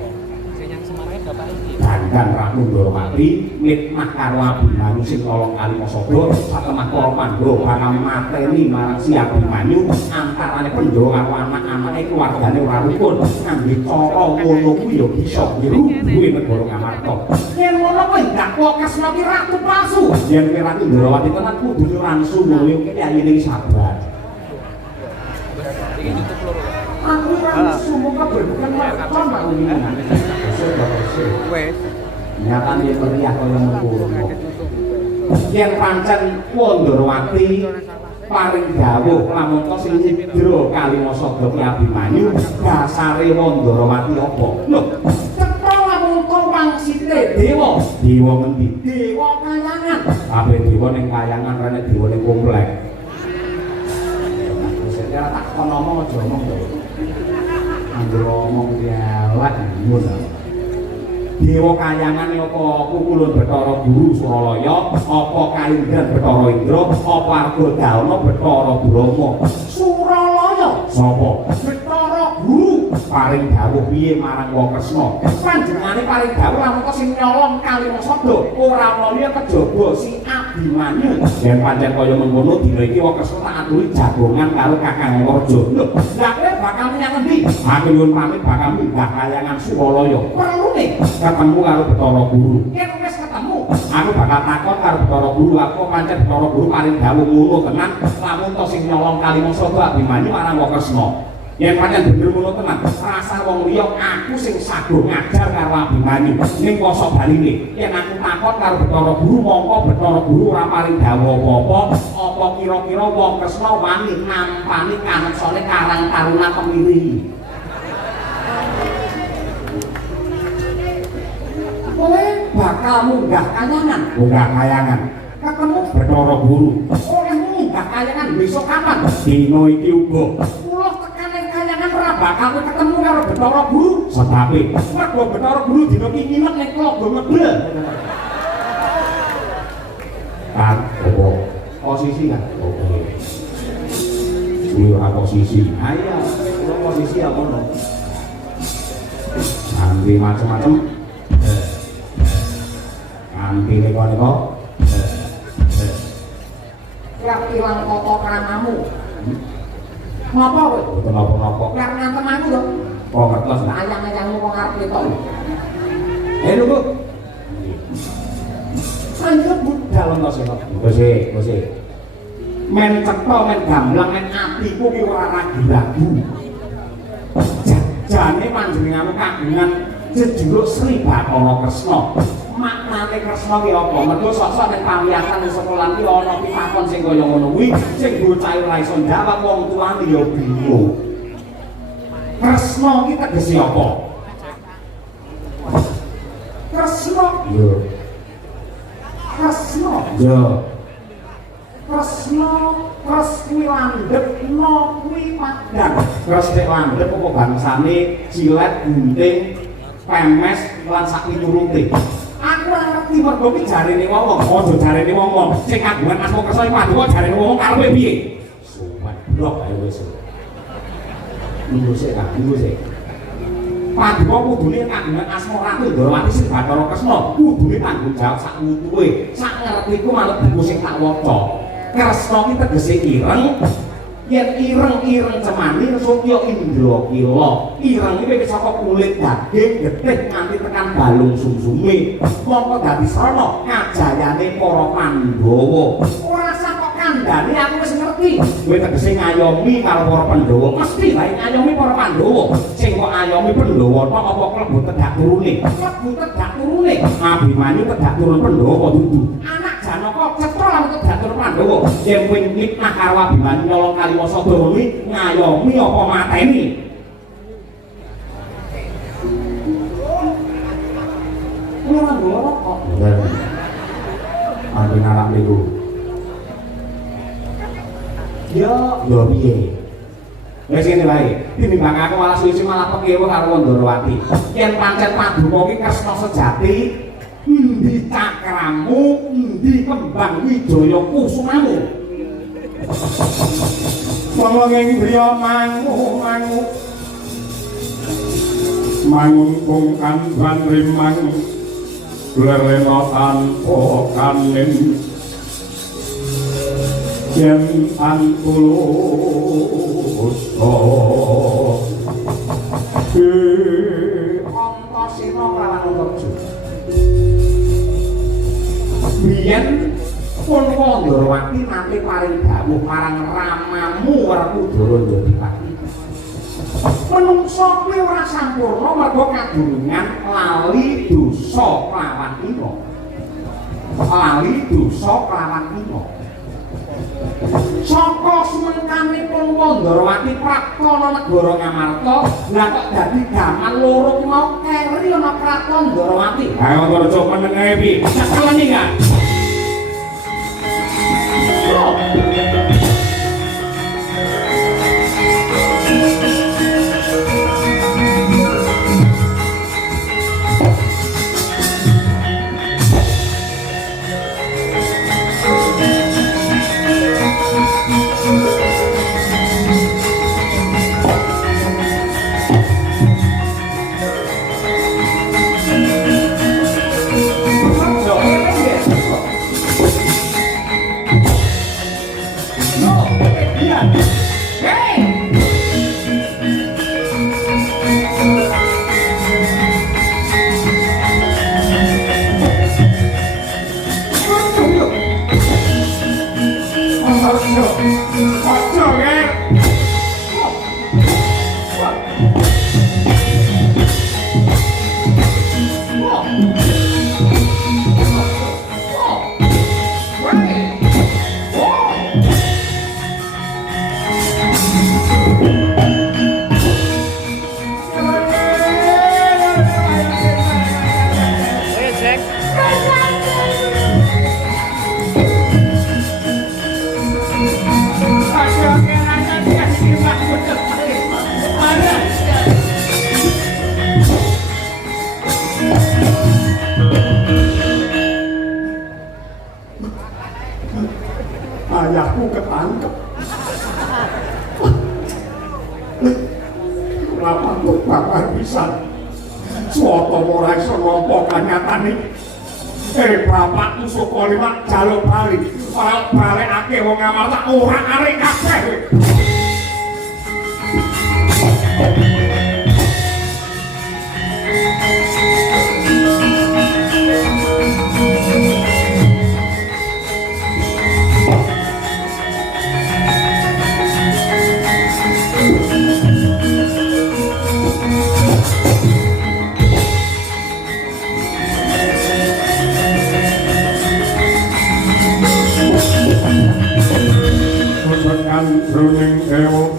Dandan Ratu Ndorowati nikmah karo Abimanyu sing nolong Kalimasada satemah para Pandhawa bakal mateni marang si Abimanyu antarane Pandhawa karo anak-anake keluargane ora rukun ngangge cara ngono kuwi ya bisa ngrubuhi negara Ngamarta. Yen ngono kuwi ndak wokes mati ratu palsu. Yen Ratu Ndorowati tenan kudu langsung ngoyo kiyayine sabar. Iki YouTube loro. Aku langsung mung kebetulan macam Pak Uni. Wes nyatane meriah kaya mengkono. Yen pancen Ndorowati paring dawuh lamun to sing nyidra Kalimasada ki Abimanyu dasare Ndorowati apa? Lho, cetha lamun to wangsite dewa. Dewa ngendi? Dewa kayangan. Kabeh dewa ning kayangan rene dewa ning komplek. Wis tak kon ngomong aja omong to. Anggere omong elek ngono. Dewa kayangan apa Kukulun Bathara Guru Suralaya, apa Kalindran Bathara Indra, apa Argadana Bathara Brahma. Suralaya sapa? Bathara Guru paring dawuh piye marang Wong Kresna. Panjenengane paring dawuh lamun sing nyolong Kalimasada ora ana kejaba si Abimanyu. Yen pancen kaya mengkono dina iki Wong Kresna tak aturi jagongan karo Kakang Raja. Lho, lha kowe bakal menyang endi? Aku nyuwun pamit bakal minggah kayangan Suralaya. Perlune ketemu karo Bathara Guru. Yen wis ketemu, Aku bakal takon karo Bathara Guru, aku pancen Bathara Guru paling dawuh ngono tenan, lamun to sing nyolong Kalimangsa Abimanyu marang Wong Kresna. Yen pancen bener ngono tenan, rasa wong liya aku sing sago ngajar karo Abimanyu ning poso baline. Yen aku takon karo Bathara Guru, mongko Bathara Guru ora paling dawuh apa-apa, apa kira-kira Wong Kresna wani nampani kaneksane Karang Taruna Kemiri. Kowe bakal munggah kayangan, ketemu Bathara Guru. Oleh munggah kayangan besok kapan? Dina iki uga. Kula tekane kayangan ora bakal ketemu karo Bathara Guru. Sebabe mergo Bathara Guru dina iki nginep ning Tlaga Ngedel. Kan opo? Posisi kan? Oke. Kuwi ora posisi. Ayo, kula posisi apa ngono. Nanti macam-macam. Nanti neko-neko yang ilang koko kramamu ngapa kowe? Mboten napa-napa. Yang ngantem aku lho. Kok ngertos ta? Ayang-ayangmu kok arep ketok. Lho Bu. Sanjep budal to senok. Wis. Men cetha, men gamblang, men atiku ki ora ragu-ragu. Jane panjenenganmu kagungan jejuluk Sri Bathara Kresna. Maknane Kresna ki apa? Mergo sok-sok ning pawiyakan ning sekolah ki ana pitakon sing kaya ngono kuwi, sing bocah ora iso jawab, wong tuane ya bingung. Kresna ki tegese apa? Kresna. Yo. Kresna. Yo. Kresna, kres kuwi landhep, no kuwi padang. Kres nek landhep apa bangsane cilet, gunting, pemes lan sak piturute. Aku ora ngerti mergo ki jarene wong, aja jarene wong. Sing kagungan asma Kresna iku padha jarene wong karo kowe piye? Suwek blok ae wis. Lho sik. Paduka kudune kagungan asma Ratu Ndrawati Sri Bathara Kresna, kudune tanggung jawab sak wutuhe. Sak ngertiku malah buku sing tak waca. Kresna ki tegese ireng. Yen ireng-ireng cemani Sutya Indra Kila. Ireng iki wis saka kulit daging getih nganti tekan balung sumsume. Mongko dadi srana kajayane para Pandhawa. Ora saka kandhane aku wis ngerti. Kowe tegese ngayomi karo para Pandhawa. Mesti wae ngayomi para Pandhawa. Sing kok ayomi Pandhawa tok apa klebu tedak turune? Klebu tedak turune. Abimanyu tedak turun Pandhawa dudu. Anak Janaka cetha lan tedak turun Pandhawa. Yen kowe nikmah karo Abimanyu nyolong Kalimangsa kuwi ngayomi apa mateni? Ora ngono kok. Ati ngarep niku. Yo piye? Wis ngene wae. Tinimbang aku malah suwi malah pekewo karo Ndrawati. Yen pancen Paduka ki Kresna sejati, endi cakramu, endi kembang wijaya kusumamu? Wong ing griya mangun kungkan ban rimang lerena tanpa kanin yen antulus Antasena Prawanarja biyen pun Ndrawati nate paring dawuh marang ramamu Werkudara Jodipati. Menungsa kuwi ora sampurna mergo kadurungan lali dosa klawan ira. Saka sumengkanipun Ndrawati praktana negara Ngamarta, lah kok dadi gaman loro ki mau keri ana kraton Ndrawati. Ayo Ndaraja meneng ae piye? Sakalane gak? Ojo ger. Ayahku ketangkep. Kenapa tuh bapak bisa suatu morai sonopo kanyatani bapakku suka lima jaluk balik orang balik ake wong ngamarta orang arek kabeh. Runing ewo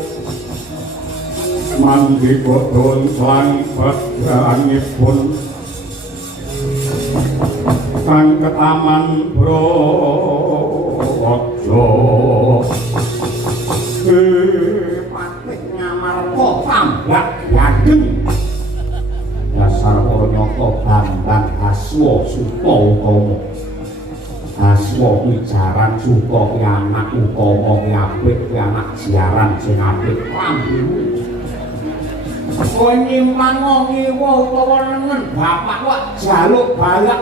mandi kodon lan badraanipun kang ketaman brojo patih ngamarta tambak yageng dasar ornyata Bambang Aswa Suta Utama. Aswa kuwi jaran Suta kuwi anak utama kuwi apik kuwi anak siaran sing apik lambemu. Kowe nyimpan ngewa utawa nengen bapak kok jaluk balak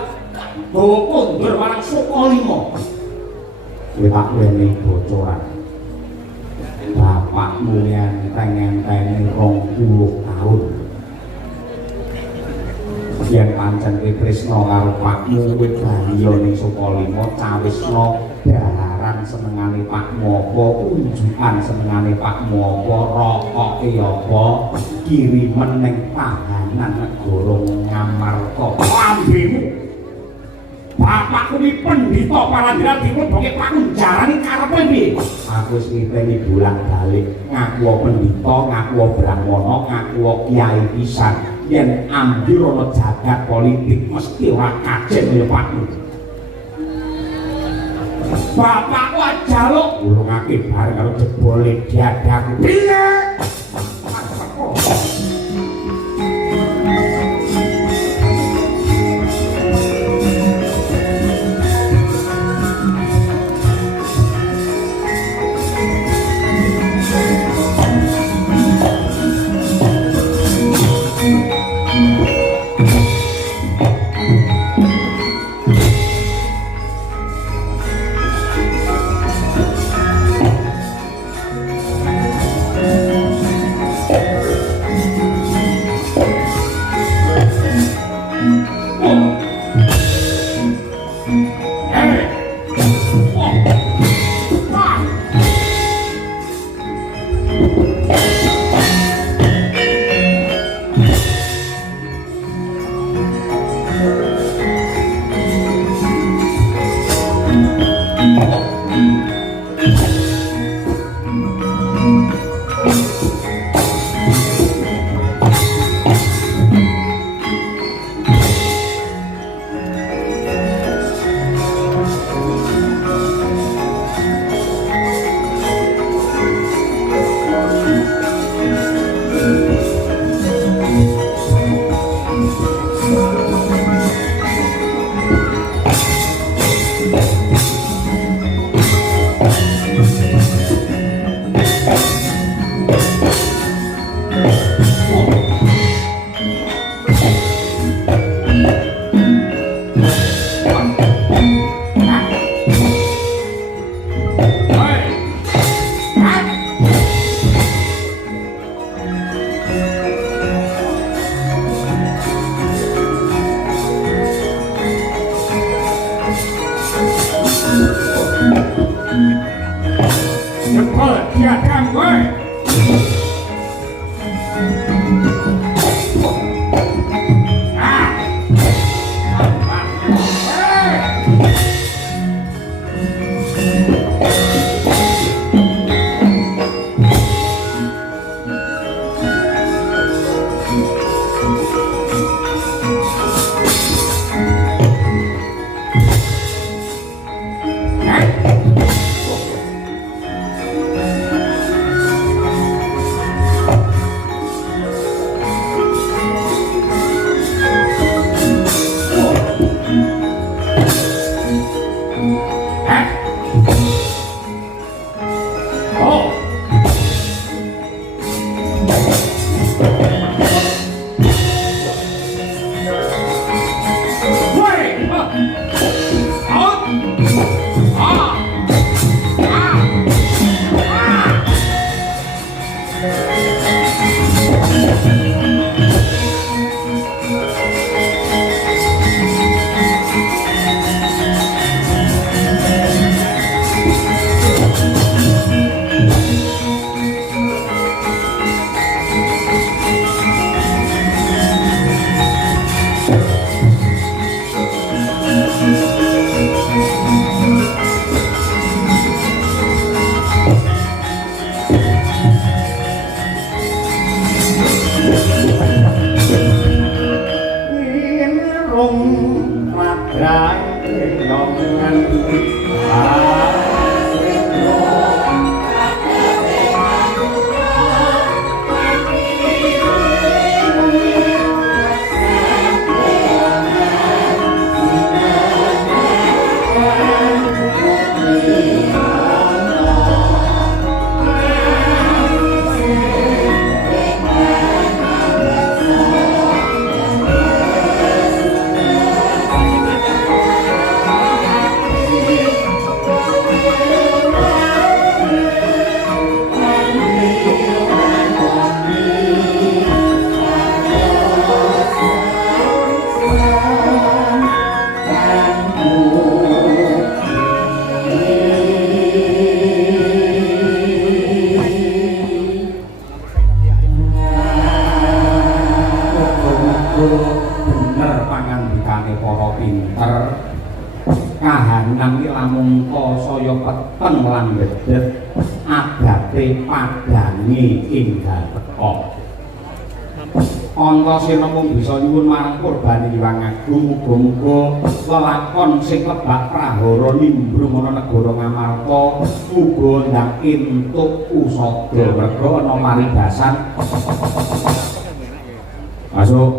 do kondur marang Sukalima. Kowe tak wene bocoran. Bapakmu ngenteng-ngenteni 20 tahun. Yen pancen kowe tresna karo pakmu kowe bahaya ning Sukalima cawisna daharan senengane pakmu apa unjukan senengane pakmu apa rokoke apa kirimen ning tahanan negara Ngamarta lambemu. Bapakku iki pendhita Palandiran diklebokke pakmu jarane karepe piye? Aku wis ngiteni bolak-balik ngaku pendhita, ngaku brahmana, ngaku kiai pisan. Yen ambil ana jagat politik mesti ora kajen kaya pakmu. Bapakku jaluk ulungake bareng karo jebole diadaku. Piye? jebol diadang kowe. Antasena mung bisa nyuwun marang Purbani Hyang Agung muga-muga lelakon sing lebak prahara nimbrung ana negara Ngamarta uga ndang entuk usada merga ana paribasan. Masuk.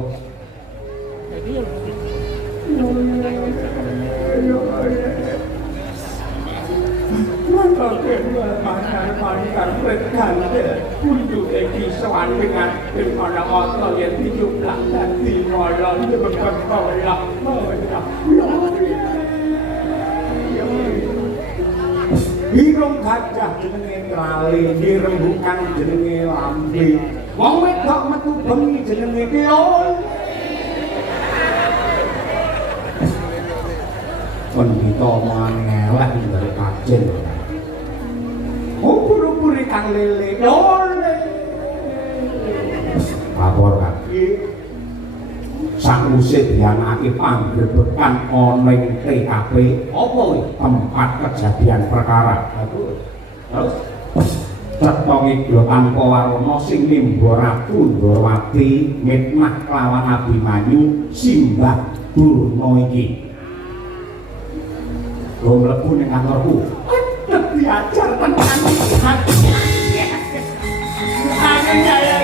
Untuk eki sowan dengan ana ana yen dijumlah dadi molon sebab ora Hirung gajah jenenge trale, dirembukan jenenge lambe. Wong wedok metu bengi jenenge keon. Pendhita mangeleh dari kajen. Upur-upur ikan lele, lele. Lapor kan. Sang musik dianake panggebekan ana ing TKP apa kuwi tempat kejadian perkara. Terus cetonge glo tanpa warna sing nimba Ratu Ndrawati mitnah kelawan Abimanyu simbah Durna iki. Go mlebu ning kantorku. Diajar tenan hati. Aku jaya.